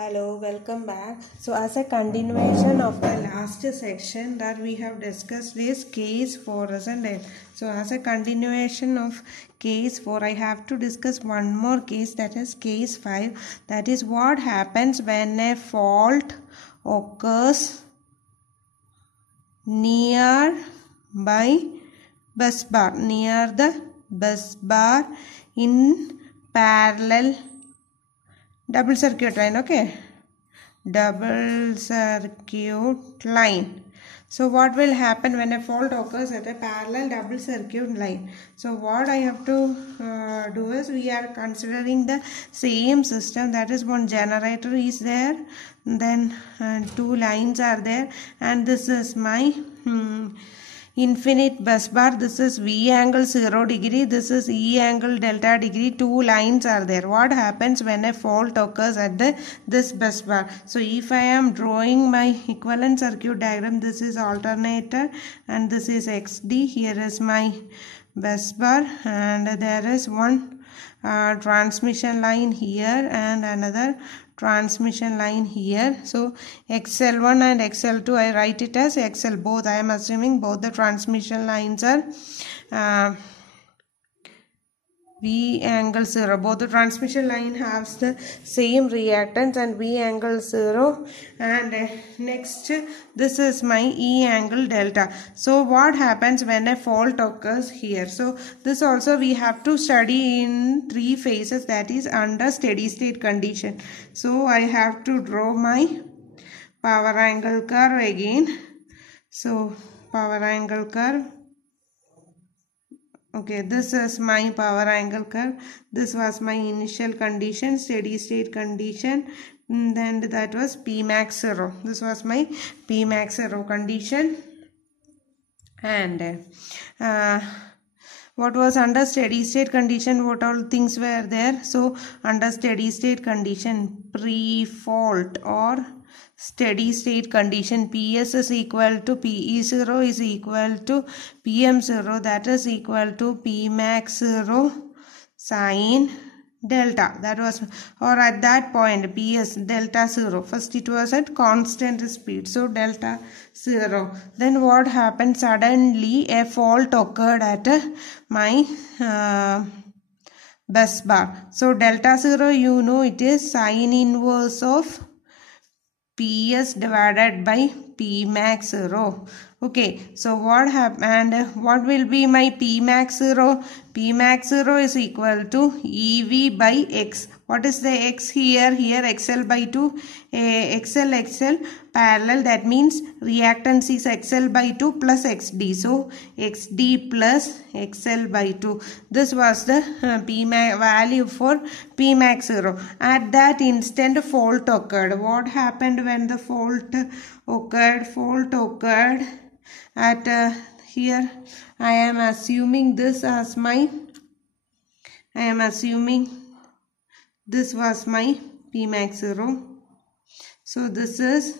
Hello, welcome back. So as a continuation of the last section that we have discussed is case 4, isn't it? So as a continuation of case 4, I have to discuss one more case, that is case 5. That is what happens when a fault occurs near the bus bar in parallel double circuit line. Okay, double circuit line. So what will happen when a fault occurs at a parallel double circuit line? So what I have to do is, we are considering the same system, that is one generator is there, then two lines are there, and this is my infinite bus bar. This is V angle 0 degree, this is E angle delta degree. Two lines are there. What happens when a fault occurs at this bus bar? So if I am drawing my equivalent circuit diagram, this is alternator and this is XD. Here is my bus bar and there is one transmission line here and another transmission line here. So XL1 and XL2, I write it as XL both. I am assuming both the transmission lines are V angle 0. Both the transmission line has the same reactance and V angle 0. And next, this is my E angle delta. So what happens when a fault occurs here? So this also we have to study in 3 phases, that is under steady state condition. So I have to draw my power angle curve again. So power angle curve. Okay, this is my power angle curve. This was my initial condition, steady state condition. Then that was P max 0. This was my P max 0 condition. And what was under steady state condition? What all things were there? So under steady state condition, pre-fault or steady state condition, PS is equal to PE0 is equal to PM0, that is equal to P max 0 sine delta. That was, or at that point, PS delta 0. First it was at constant speed, so delta 0. Then what happened? Suddenly a fault occurred at my bus bar. So delta 0, you know, it is sine inverse of PS divided by P max 0. Okay, so what happened? What will be my P max 0? P max 0 is equal to EV by X. What is the X here? Here XL by 2, XL parallel, that means reactance is XL by 2 plus XD. So XD plus XL by 2. This was the P max value for P max 0. At that instant fault occurred. What happened when the fault occurred? Fault occurred at here. I am assuming this as my, this was my P max 0. So this is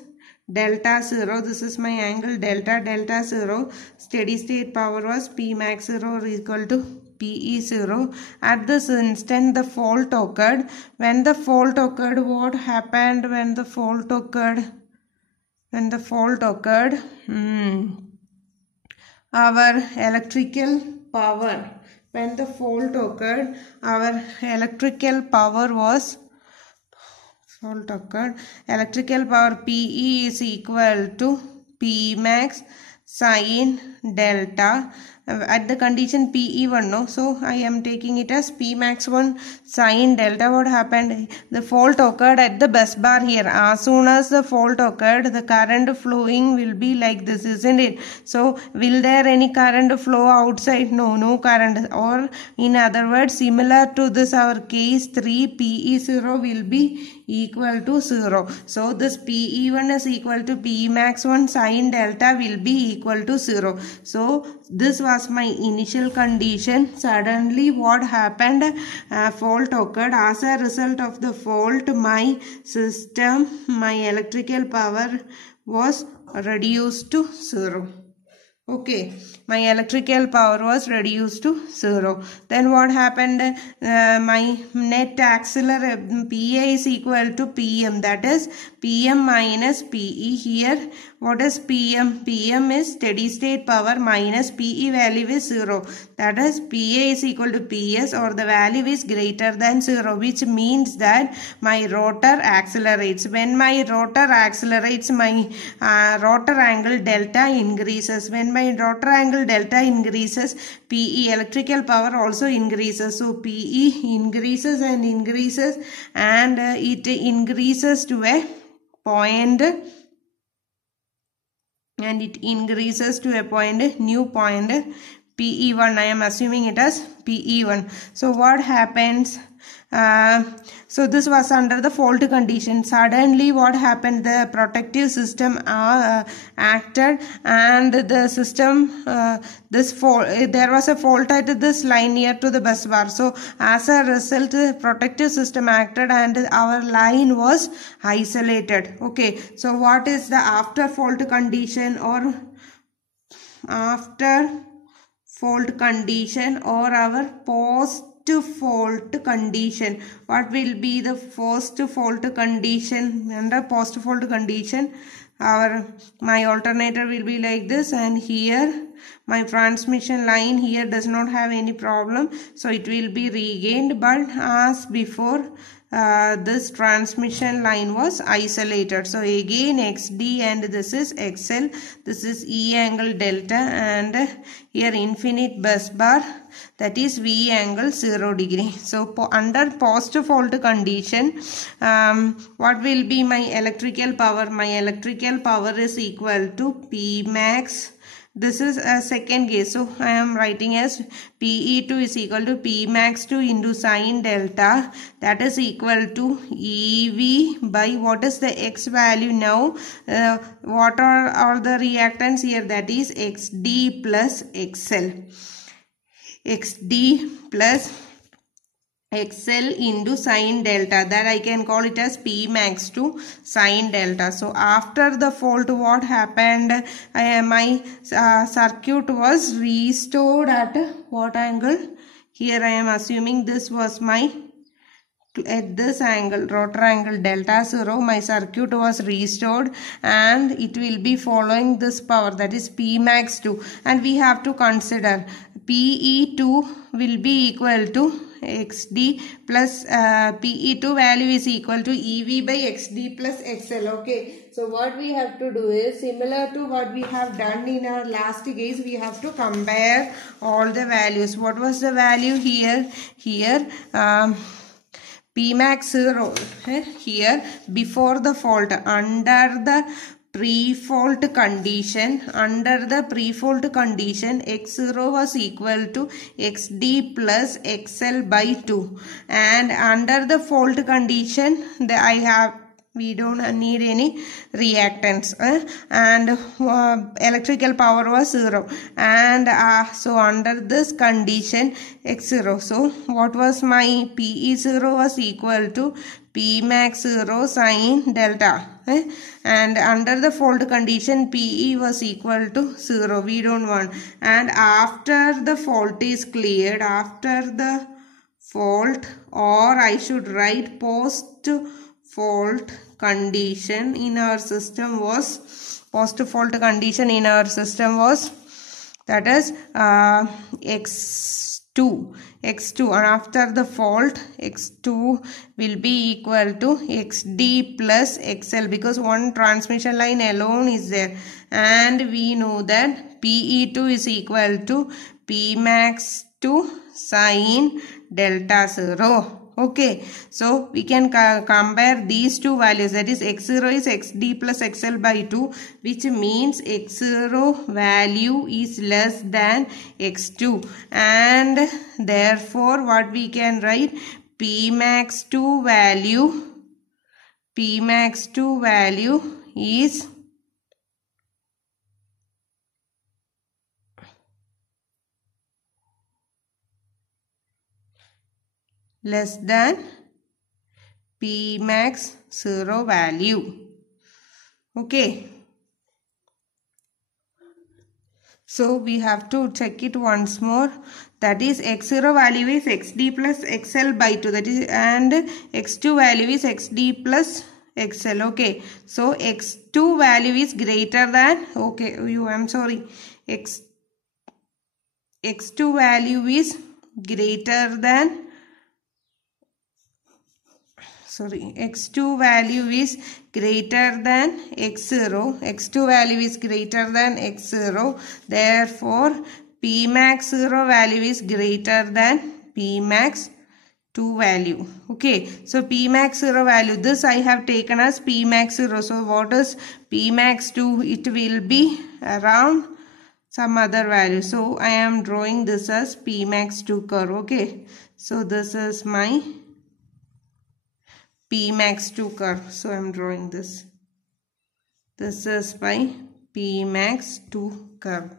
delta 0. This is my angle delta 0. Steady state power was P max 0 equal to PE 0. At this instant the fault occurred. When the fault occurred, what happened when the fault occurred? When the fault occurred, our electrical power, when the fault occurred, our electrical power was, fault occurred, electrical power PE is equal to P max sine delta at the condition PE1, no? So I am taking it as P max 1 sine delta. What happened? The fault occurred at the bus bar here. As soon as the fault occurred, the current flowing will be like this, isn't it? So will there any current flow outside? No current. Or in other words, similar to this, our case 3, PE0 will be equal to 0. So this PE1 is equal to P max 1 sine delta will be equal to 0. So this was my initial condition. Suddenly what happened? Fault occurred. As a result of the fault, my system, my electrical power was reduced to 0. Okay, my electrical power was reduced to 0. Then what happened? My net acceleration PA is equal to PM, that is PM minus PE. Here what is PM? PM is steady state power minus PE value is 0. That is PA is equal to PS, or the value is greater than 0, which means that my rotor accelerates. When my rotor accelerates, my rotor angle delta increases. When my rotor angle delta increases, PE electrical power also increases. So PE increases and increases, and it increases to a point, and it increases to a point, new point, PE1. I am assuming it as PE1. So what happens? So this was under the fault condition. Suddenly what happened? The protective system acted, and the system there was a fault at this line near to the bus bar. So as a result, the protective system acted and our line was isolated. Okay, so what is the after fault condition, or after fault condition, or our post fault condition? What will be the post fault condition? Under post fault condition, my alternator will be like this, and here my transmission line here does not have any problem, so it will be regained. But as before, this transmission line was isolated. So again XD, and this is XL, this is E angle delta, and here infinite bus bar, that is V angle 0 degree. So under post fault condition, what will be my electrical power? My electrical power is equal to P max. This is a second case, so I am writing as PE2 is equal to P max 2 into sine delta, that is equal to EV by what is the X value now? What are the reactants here? That is XD plus XL. XD plus XL into sine delta, that I can call it as P max to sine delta. So after the fault, what happened? My circuit was restored at what angle? Here I am assuming this was my, at this angle, rotor angle delta 0, my circuit was restored, and it will be following this power, that is P max 2, and we have to consider PE2 will be equal to XD plus PE2 value is equal to EV by XD plus XL. Okay, so what we have to do is similar to what we have done in our last case. We have to compare all the values. What was the value here? Here P max 0 here before the fault, under the pre-fault condition, X0 was equal to XD plus XL by 2, and under the fault condition, we don't need any reactants, and electrical power was 0, and so under this condition X0, so what was my PE0 was equal to P max 0 sine delta, and under the fault condition PE was equal to 0, we don't want. And after the fault is cleared, after the fault, or I should write post fault condition in our system was, post fault condition in our system was, that is X2, and after the fault X2 will be equal to XD plus XL, because one transmission line alone is there, and we know that PE2 is equal to P max 2 sine delta 0. Okay, so we can compare these two values, that is X0 is XD plus XL by 2, which means X0 value is less than X2, and therefore what we can write, P max 2 value is less than P max 0 value. Okay. So we have to check it once more. That is x0 value is xd plus xl by 2. That is, and x2 value is xd plus xl. Okay. So x2 value is greater than, I'm sorry. X2 value is greater than, x2 value is greater than x0. x2 value is greater than x0. Therefore, p max 0 value is greater than p max 2 value. Okay, so p max 0 value, this I have taken as p max 0. So what is p max 2? It will be around some other value. So I am drawing this as p max 2 curve. Okay, so this is my p max 2 curve. So I am drawing this. This is my p max 2 curve.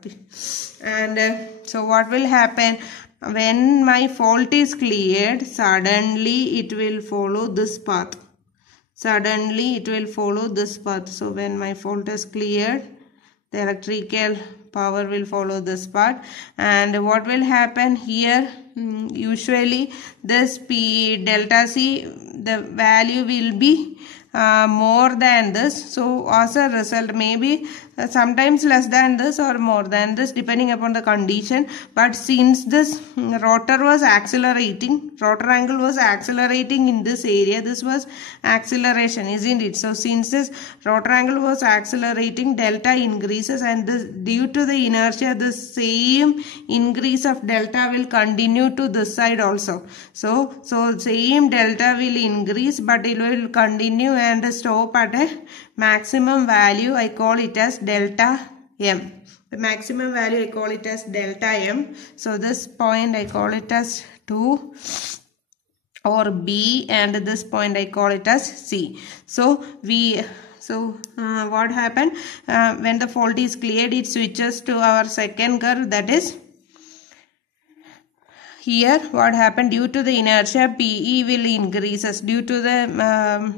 And so what will happen when my fault is cleared? Suddenly it will follow this path. Suddenly it will follow this path. So when my fault is cleared, the electrical power will follow this path. And what will happen here? Usually this P delta C, the value will be more than this. So as a result, maybe sometimes less than this or more than this, depending upon the condition. But since this rotor was accelerating, rotor angle was accelerating in this area, this was acceleration, isn't it? So since this rotor angle was accelerating, delta increases, and this, due to the inertia, the same increase of delta will continue to this side also. So same delta will increase, but it will continue and stop at a maximum value. I call it as delta M. The maximum value I call it as delta M. So this point I call it as 2 or B, and this point I call it as C. So what happened when the fault is cleared? It switches to our second curve, that is here. What happened? Due to the inertia, PE will increases. Due to the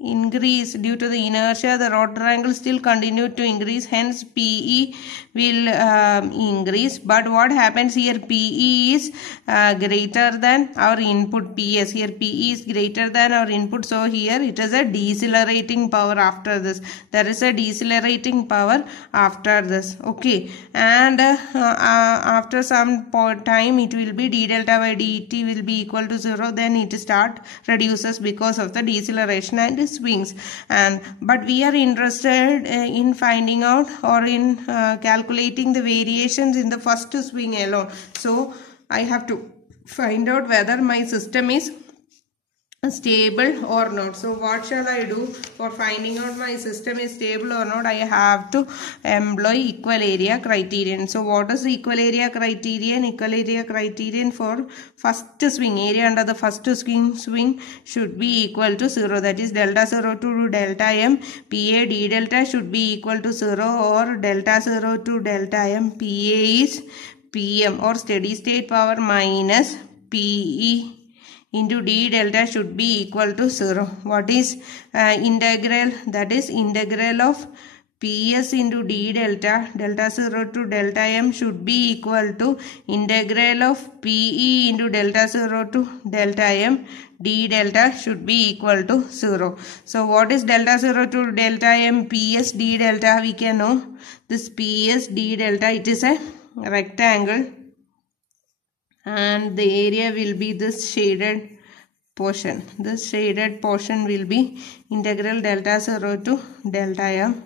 inertia, the rotor angle still continued to increase, hence PE will increase. But what happens here? PE is greater than our input PS. Here PE is greater than our input, so here it is a decelerating power after this. There is a decelerating power after this. Okay, and after some time it will be d delta by dt will be equal to 0. Then it reduces because of the deceleration and swings. But we are interested in finding out or in calculating the variations in the first swing alone. So I have to find out whether my system is stable or not. So what shall I do for finding out my system is stable or not? I have to employ equal area criterion. So what is the equal area criterion? Equal area criterion for first swing, area under the first swing should be equal to 0. That is delta 0 to delta M. PA d delta should be equal to 0, or delta 0 to delta M. PA is PM, or steady state power minus PE into d delta should be equal to 0. What is integral? That is integral of PS into d delta, delta 0 to delta M should be equal to integral of PE into delta 0 to delta M, d delta should be equal to 0. So what is delta 0 to delta M? PS d delta, we can know this PS d delta, it is a rectangle, and the area will be this shaded portion. This shaded portion will be integral delta 0 to delta M.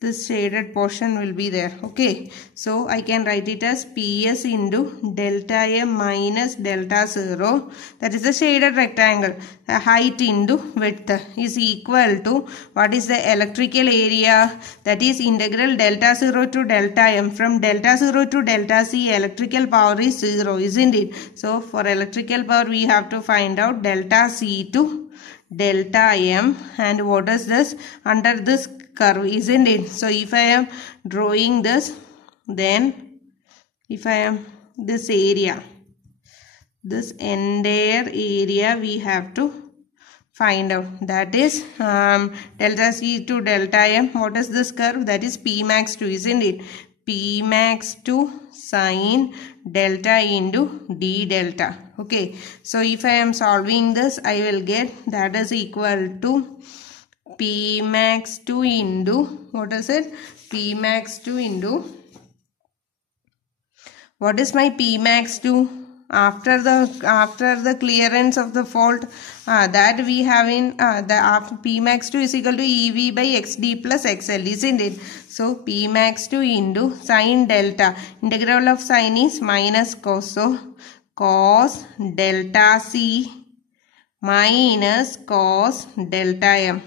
This shaded portion will be there. Okay, so I can write it as PS into delta M minus delta 0. That is the shaded rectangle. Height into width is equal to, what is the electrical area? That is integral delta 0 to delta M. From delta 0 to delta C, electrical power is 0, isn't it? So for electrical power we have to find out delta C to delta M. And what is this? Under this curve, isn't it? So if I am drawing this, then if I am this area, this entire area we have to find out. That is delta C to delta M. What is this curve? That is P max 2, isn't it? P max to sine delta into d delta. Okay, so if I am solving this, I will get that is equal to P max 2 into, what is it? P max 2 into, what is my P max 2? After the clearance of the fault, that we have in the P max 2 is equal to EV by XD plus XL, isn't it? So P max 2 into sine delta. Integral of sine is minus cos. So cos delta C minus cos delta M.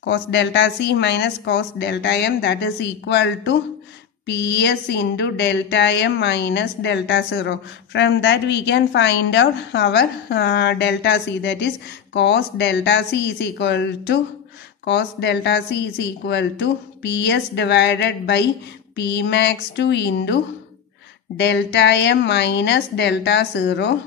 Cos delta C minus cos delta M, that is equal to PS into delta M minus delta 0. From that we can find out our delta C, that is cos delta C is equal to PS divided by P max 2 into delta M minus delta 0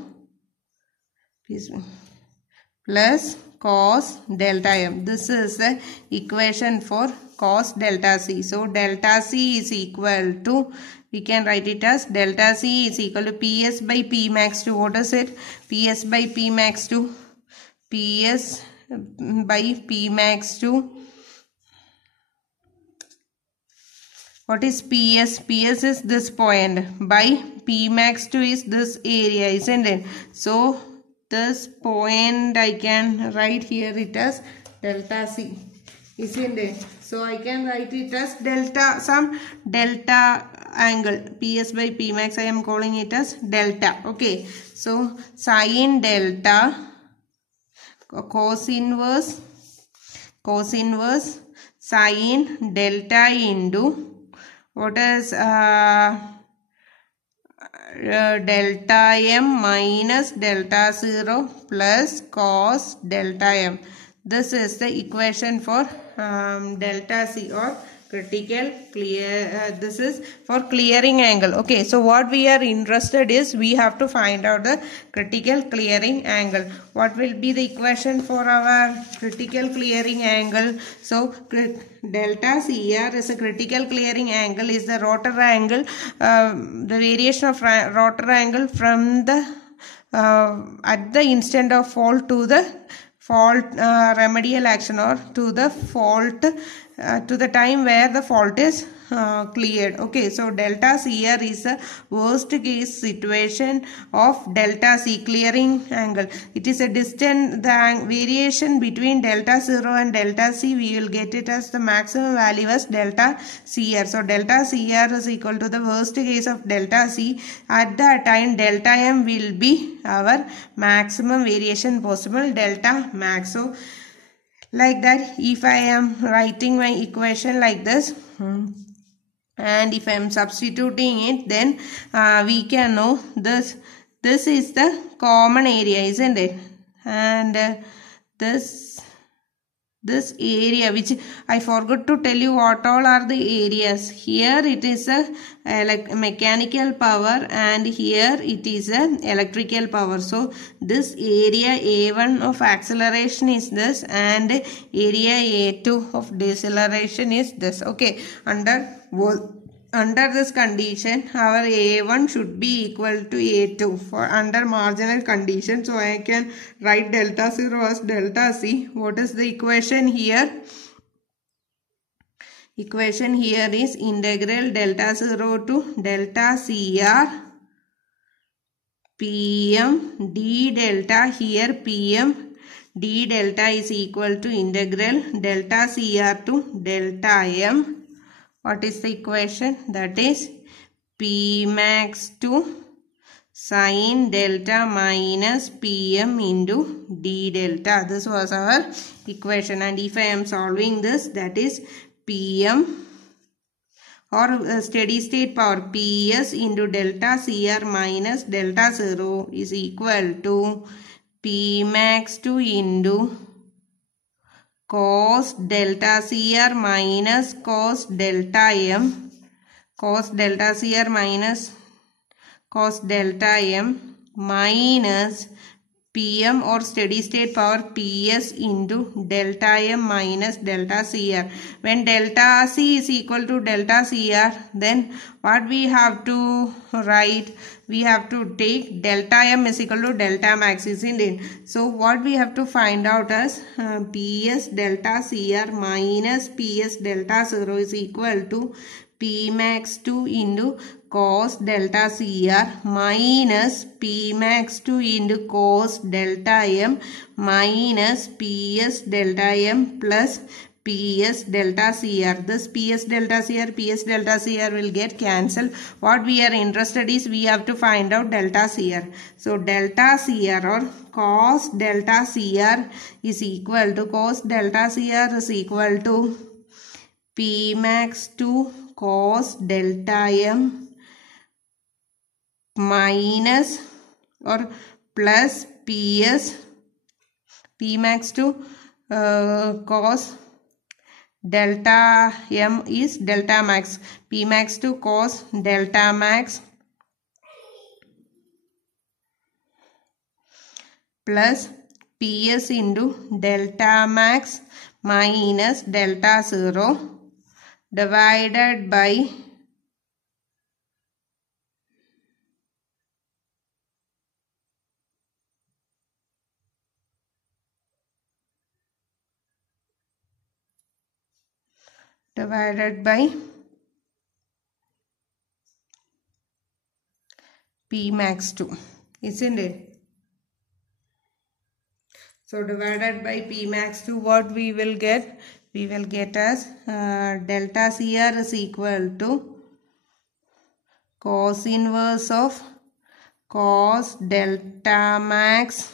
plus cos delta M. This is the equation for cos delta C. So delta C is equal to, we can write it as delta C is equal to PS by P max 2. What is it? PS by P max 2. PS by P max 2. What is PS? PS is this point. By P max 2 is this area, isn't it? So this point I can write here it as delta C, isn't it? So I can write it as delta, some delta angle. PS by P max I am calling it as delta. Okay. So sine delta cos inverse sine delta into what is delta M minus delta 0 plus cos delta M. This is the equation for delta C or critical clear. This is for clearing angle. Okay, so what we are interested is we have to find out the critical clearing angle. What will be the equation for our critical clearing angle? So delta CR is a critical clearing angle, is the rotor angle, the variation of rotor angle from the at the instant of fault to the fault remedial action, or to the fault to the time where the fault is cleared. Okay, so delta CR is a worst case situation of delta C, clearing angle. It is a distance, the variation between delta 0 and delta C, we will get it as the maximum value as delta CR. So delta CR is equal to the worst case of delta C. At that time delta M will be our maximum variation possible, delta max. So like that, if I am writing my equation like this, and if I am substituting it, then we can know this is the common area, isn't it? And this area, which I forgot to tell you what all are the areas. Here it is a like mechanical power, and here it is a electrical power. So this area A1 of acceleration is this, and area A2 of deceleration is this. Okay, under this condition, our A1 should be equal to A2 for under marginal condition. So I can write delta 0 as delta C. What is the equation here? Equation here is integral delta 0 to delta CR PM d delta. Here PM d delta is equal to integral delta CR to delta M. What is the equation? That is P max to sine delta minus PM into d delta. This was our equation, and if I am solving this, that is PM or steady state power PS into delta CR minus delta 0 is equal to P max 2 into cos delta CR minus cos delta M, cos delta CR minus cos delta M minus Pm or steady state power Ps into delta M minus delta Cr. When delta C is equal to delta Cr, then what we have to write? We have to take delta M is equal to delta max, isn't it? So what we have to find out is Ps delta Cr minus Ps delta 0 is equal to P max 2 into cos delta Cr minus P max 2 into cos delta M minus Ps delta M plus Ps delta Cr. This Ps delta Cr will get cancelled. What we are interested is we have to find out delta Cr. So delta Cr or cos delta Cr is equal to P max 2 cos delta M minus or plus P max 2 cos delta M is delta max. P max 2 cos delta max plus Ps into delta max minus delta 0 divided by P max 2, isn't it? So divided by P max 2, what we will get? We will get as delta Cr is equal to cos inverse of cos delta max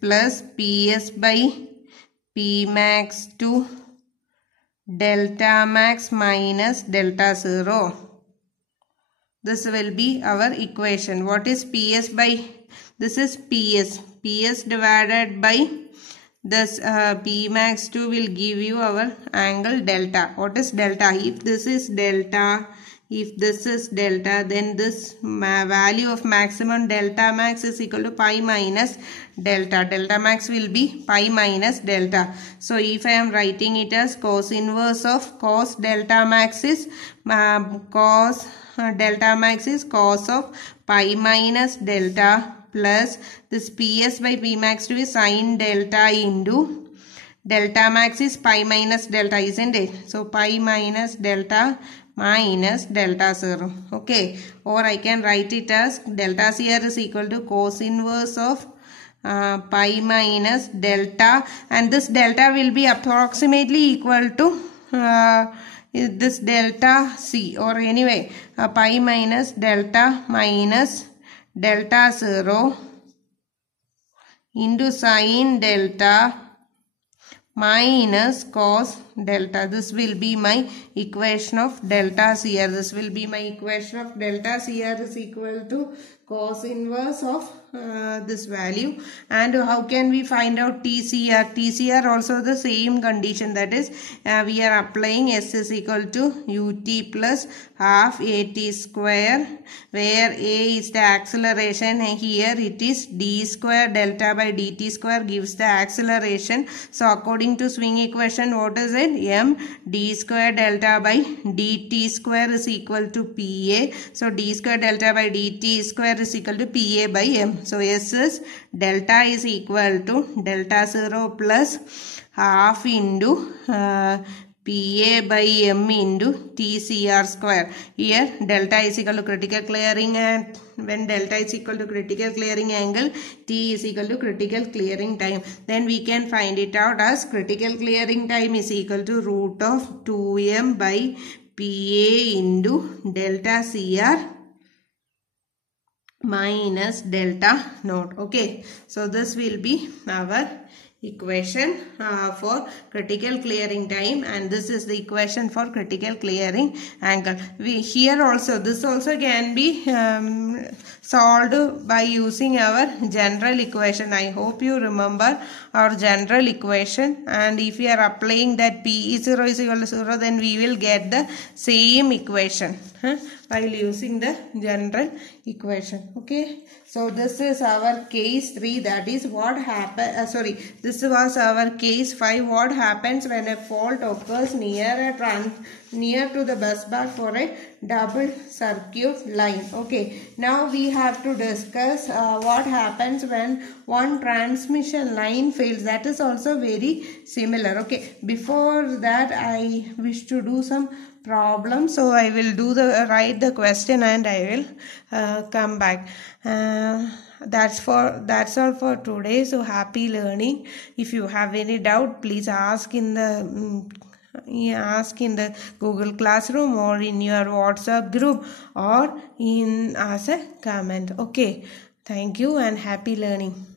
plus Ps by P max 2 delta max minus delta 0. This will be our equation. What is Ps by? This is Ps. Ps divided by this P max 2 will give you our angle delta. What is delta? If this is delta, then this value of maximum delta max is equal to pi minus delta. Delta max will be pi minus delta. So if I am writing it as cos inverse of cos delta max is cos of pi minus delta plus this Ps by P max 2 is sin delta into delta max is pi minus delta, isn't it? So pi minus delta minus delta 0. Okay. Or I can write it as delta Cr is equal to cos inverse of pi minus delta, and this delta will be approximately equal to this delta C, or anyway pi minus delta 0 into sin delta minus cos delta. This will be my equation of delta Cr. This will be my equation of delta Cr is equal to cos inverse of this value. And how can we find out TCR? TCR also the same condition, that is we are applying S is equal to ut plus half at square, where a is the acceleration and here it is d square delta by dt square gives the acceleration. So according to swing equation, what is it? M d square delta by dt square is equal to pa. So d square delta by dt square is equal to pa by m. So S is delta is equal to delta 0 plus half into Pa by M into TCR square. Here delta is equal to critical clearing, and when delta is equal to critical clearing angle, T is equal to critical clearing time. Then we can find it out as critical clearing time is equal to root of 2m by Pa into delta Cr minus delta naught. Okay, so this will be our equation for critical clearing time, and this is the equation for critical clearing angle. Here also, this also can be solved by using our general equation. I hope you remember our general equation, and if we are applying that Pe0 is equal to 0, then we will get the same equation while using the general equation. Okay, So this is our case 3, that is what happened, this was our case 5, what happens when a fault occurs near to the bus bar for a double circuit line. Okay, now we have to discuss what happens when one transmission line fails. That is also very similar. Okay, before that I wish to do some problem, so I will write the question and I will come back. That's all for today. So happy learning. If you have any doubt, please ask in the Google Classroom or in your WhatsApp group or as a comment. Okay, thank you and happy learning.